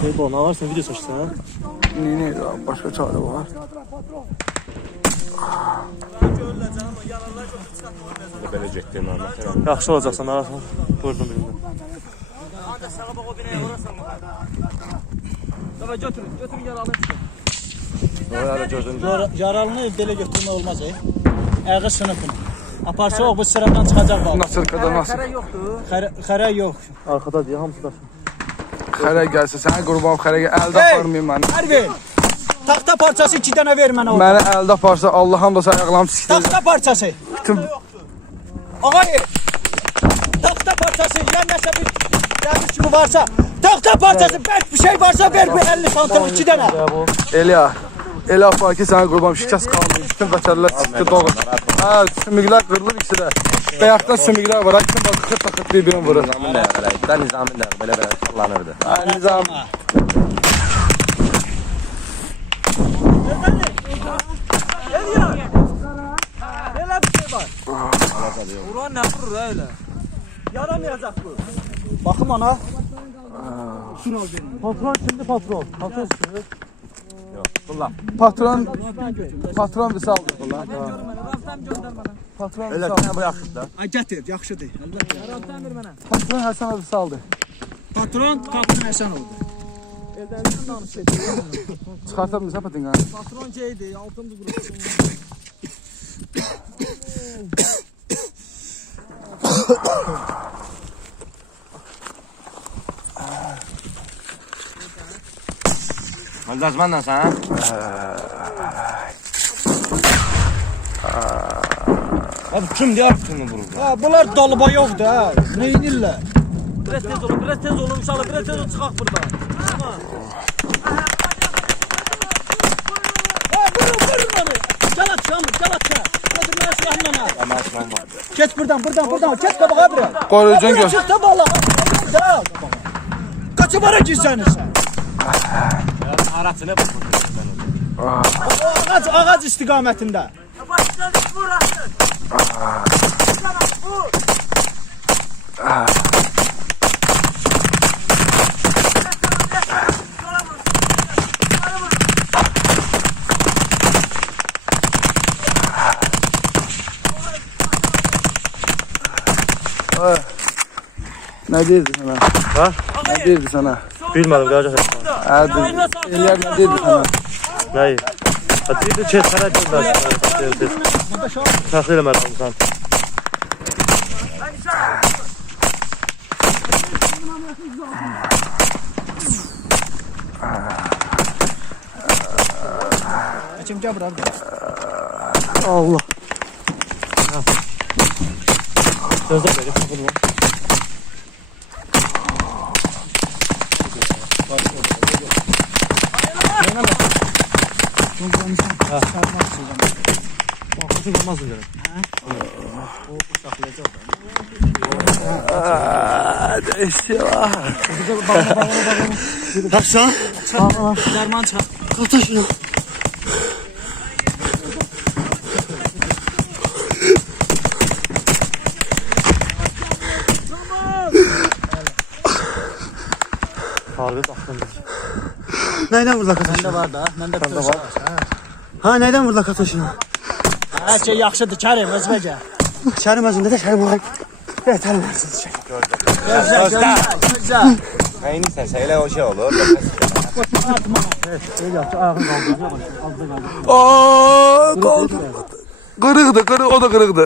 Bu ne varsa video çəksən, hə? Ne başka çare var. Belə getdin ona. Yaxşı olacaqsan, arasın. Gördüm birini. Davay götürün yaralı. Öyle gözün. Yaralını belə götürmək olmaz, Ayağı sınıfın. Aparsa bu sıradan çıxacaq bak. Nasıl kadar nasıl? Xərə yoxdur. Xərə yox. Arkada diye hamısı da. Xərə gəlsə, sənə qurban xərə gəl. Əldə aparmayım məni. Hər taxta parçası 2 dənə ver mənə. Məni əldə aparsa Allah'ım da sən ayaqlarımı sikdir. Taxta parçası. Bütün Ağay. Taxta parçası. Ya nəsə bir gəlmiş kimi varsa. Taxta parçası. Bərk bir şey varsa ver bir 50 santim 2 dənə. Elə apar ki sənə qurban şikəst qalmır. Bütün vətənlər çıxdı doğur. Hə, sümüklər qırılır ikisi də. Bəyaqdan sümüklər var. Bütün baxır taxır bir-birini vurur. Nizamın da belə, Nizamın da belə sallanırdı. Nizam. Belə bir şey var. Uran nə vurur öyle? Yaramayacaq bu. Baxım ona. Patron kimdi patron? Patron sürür. Patron bir saldı. Patron bir saldı. Bu yaxşıdır. Ay gətir, yaxşıdır. Yarabdan ver mənə. Patron Həsən abi saldı. Patron Həsən oldu. Çıxartam mı sapatın ha? Patron şeydi, altın duruyor. Məzdazmanla sən? Abi kim diye aklını vurur? Ha, bunlar dalıba yoxdur ha. Neynirlər? Biraz tez olun uşaqlar, biraz tez olun çıxaq buradan. Tamam. Ha, vurun onu. Gəl at. Hadi mən silahla. Ama silahım var. Keç buradan, keç qabağa biraz. Qoruyucun gör. Çıx da bala. Kaçı bara gizlənirsən? Arasına bak. Ağac istiqamətində. Başdan vurasın. Vur. Ne dedi sana? Ha? Ne dedi sana? Bilmədim, görəcəksən. Hadi. Eliyar ne dedi sana? Nəyi? Hadi de çet xərə göndərsin. Təxliyə eləməli olmuşsan. Açım gəl bura. Allah. Gözlə belə tapılma. Bakıcı olmaz mı canım? O saklayacak. Değişti var. Taksan? Dərman çaq. Kalta şunu. Harbi baktım. Neyden vurdu kata şunu? Məndə var da, məndə bir var. Ha neyden vurdu kata şunu? Hər şey yaxşıdır, Kərim, özünə gəl. Şərim özündə də şərim var. Yeterim siz çək. Gözlə. Neyinsən şeyle o şey olur. Öyle yaptı ayağını kaldırdı. Aa, kaldı. Kırıktı, o da kırıktı.